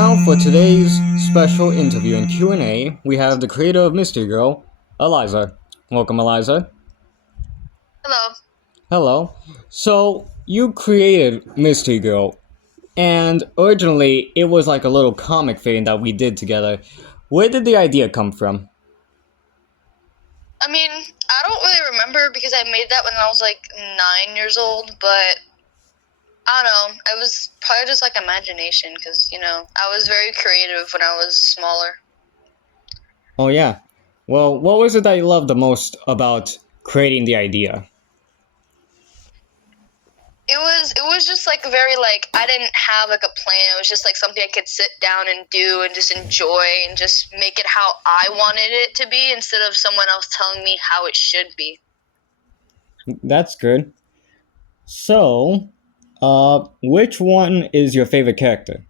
now for today's special interview and Q&A, we have the creator of Mystery Girl, Alyza. Welcome, Alyza. Hello. Hello. So, you created Mystery Girl, and originally it was like a little comic thing that we did together. Where did the idea come from? I mean, I don't really remember because I made that when I was like 9 years old, but I don't know. It was probably just like imagination because, I was very creative when I was smaller. Oh, yeah. Well, what was it that you loved the most about creating the idea? It was just like very like I didn't have like a plan. It was just like something I could sit down and do and just enjoy and just make it how I wanted it to be instead of someone else telling me how it should be. That's good. So, which one is your favorite character?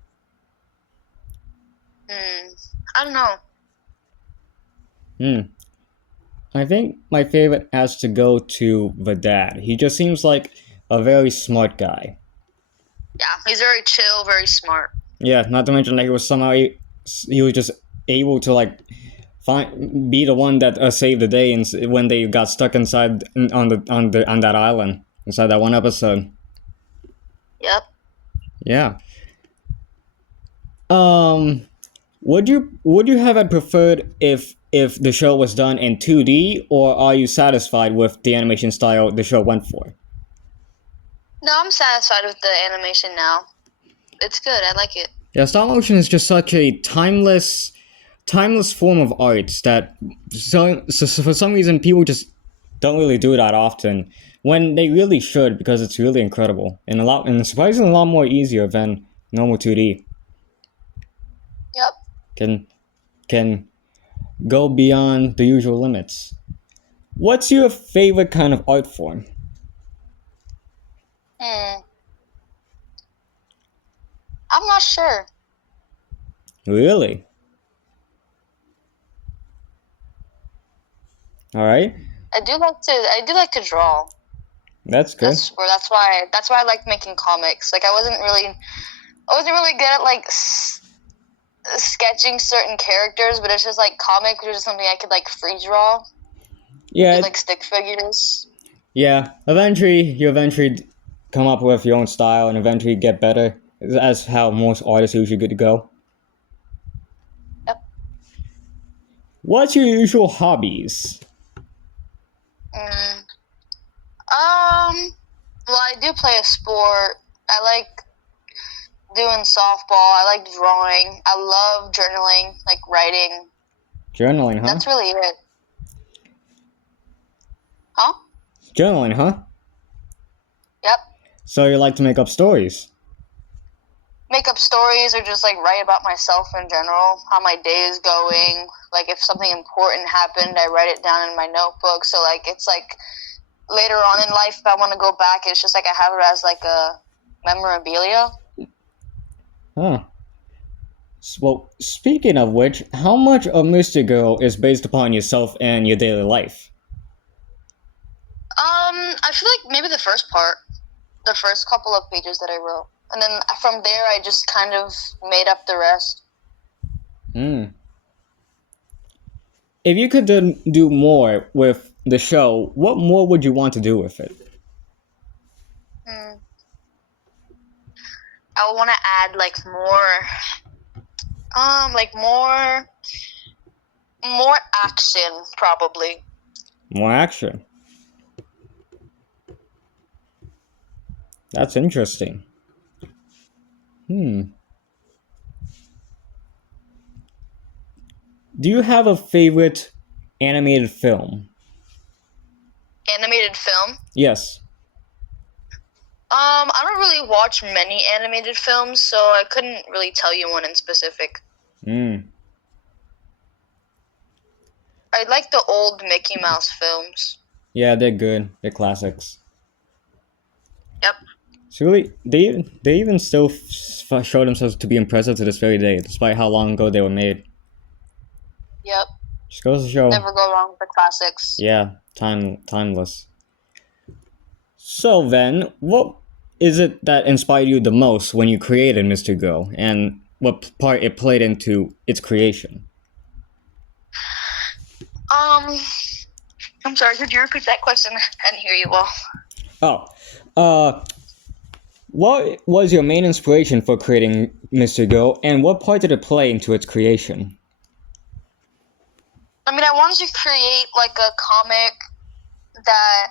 I don't know. Hmm. I think my favorite has to go to the dad. He just seems like a very smart guy. Yeah, he's very chill, very smart. Yeah, not to mention that he was just able to like be the one that saved the day and when they got stuck inside on that island inside that one episode. Yep. Yeah. Um, would you have it preferred if the show was done in 2D, or are you satisfied with the animation style the show went for? No, I'm satisfied with the animation now. It's good. I like it. Yeah, stop motion is just such a timeless form of art that so for some reason people just don't really do that often when they really should, because it's really incredible and surprisingly a lot more easier than normal 2D. Yep. Can go beyond the usual limits. What's your favorite kind of art form? I'm not sure. Really? All right. I do like to draw. That's good. That's why I like making comics. Like I wasn't really good at like sketching certain characters, but it's just like comics was just something I could like free draw. Yeah. Do like stick figures. Yeah. You eventually come up with your own style and eventually get better. That's how most artists usually get to go. Yep. What's your usual hobbies? Mm. Well, I do play a sport. I like doing softball. I like drawing. I love journaling, like writing. Journaling, huh? That's really it. Huh? Journaling, huh? Yep. So you like to make up stories? Make up stories or just like write about myself in general, how my day is going. Like if something important happened, I write it down in my notebook. So like it's like later on in life, if I want to go back, it's just like I have it as like a memorabilia. Huh. Well, speaking of which, how much of Mr. Girl is based upon yourself and your daily life? I feel like maybe the first part, the first couple of pages that I wrote, and then from there I just kind of made up the rest. Hmm. If you could do more with the show, what more would you want to do with it? Hmm. I want to add like more action probably. More action. That's interesting. Hmm. Do you have a favorite animated film? Animated film. Yes. I don't really watch many animated films, so I couldn't really tell you one in specific. Hmm. I like the old Mickey Mouse films. Yeah, they're good. They're classics. Yep. So really, they even still show themselves to be impressive to this very day, despite how long ago they were made. Yep. Just goes to show. Never go wrong with the classics. Yeah, timeless. So then, what is it that inspired you the most when you created Mr. Girl, and what part it played into its creation. I'm sorry. Could you repeat that question? I didn't hear you well. Oh, what was your main inspiration for creating Mr. Go, and what part did it play into its creation? I mean, I wanted to create like a comic that,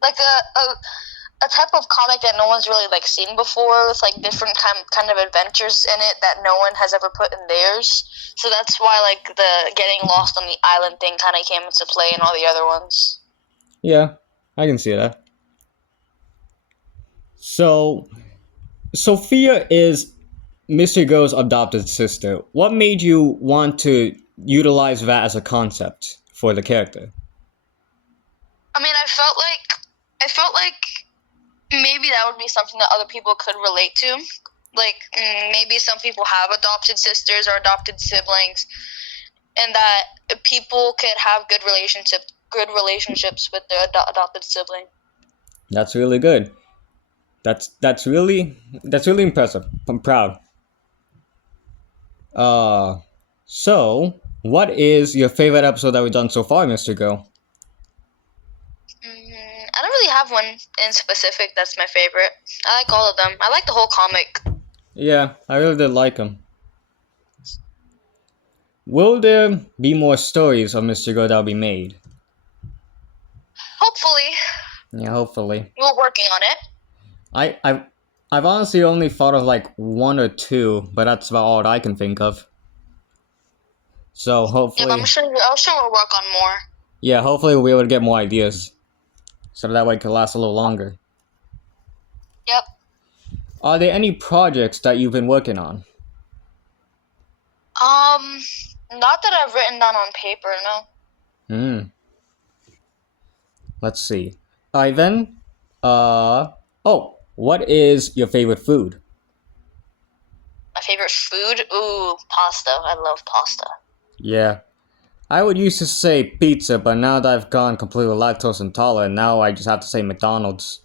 like a type of comic that no one's really like seen before, with like different kind of adventures in it that no one has ever put in theirs. So that's why like the getting lost on the island thing kind of came into play in all the other ones. Yeah, I can see that. So, Sophia is Mr. Go's adopted sister. What made you want to utilize that as a concept for the character? I mean, I felt like maybe that would be something that other people could relate to. Like maybe some people have adopted sisters or adopted siblings, and that people could have good relationships with their adopted sibling. That's really good. That's really impressive. I'm proud. Uh, so what is your favorite episode that we've done so far, Mr. Go? I don't really have one in specific that's my favorite. I like all of them. I like the whole comic. Yeah, I really did like them. Will there be more stories of Mr. Go that'll be made? Hopefully, Yeah, hopefully. we're working on it. I've honestly only thought of like one or two, but that's about all I can think of. So Yeah, but hopefully, I'm sure we'll work on more. yeah, hopefully we'll be able to get more ideas, so that way it could last a little longer. Yep. Are there any projects that you've been working on? Not that I've written down on paper, no. Let's see. Alright then. Oh, what is your favorite food? My favorite food? Ooh, pasta. I love pasta. Yeah. I would used to say pizza, but now that I've gone completely lactose intolerant, now I just have to say McDonald's.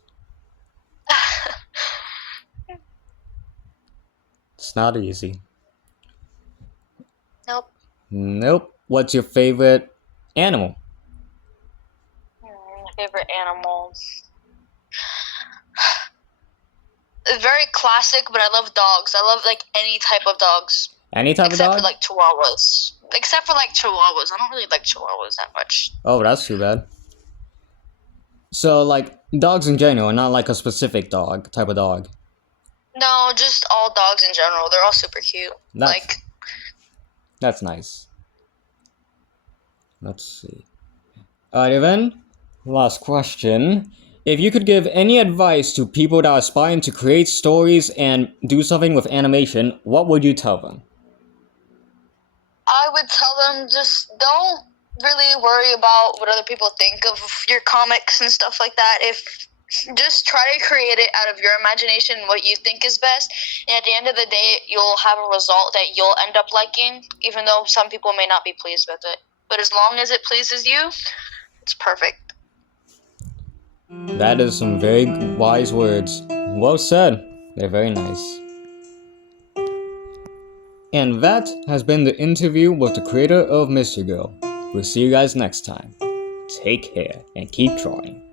It's not easy. Nope. Nope. What's your favorite animal? My favorite animal. It's very classic, but I love dogs. I love like any type of dogs. Any type Except of for dog? like chihuahuas. Except for like chihuahuas. I don't really like chihuahuas that much. Oh, that's too bad. So, like, dogs in general, not like a specific dog, type of dog. No, just all dogs in general. They're all super cute. That's nice. Let's see. Alright then, last question. If you could give any advice to people that are aspiring to create stories and do something with animation, what would you tell them? I would tell them just don't really worry about what other people think of your comics and stuff like that. Just try to create it out of your imagination, what you think is best, and at the end of the day, you'll have a result that you'll end up liking, even though some people may not be pleased with it. But as long as it pleases you, it's perfect. That is some very wise words. Well said. They're very nice. And that has been the interview with the creator of Mr. Go. We'll see you guys next time. Take care and keep drawing.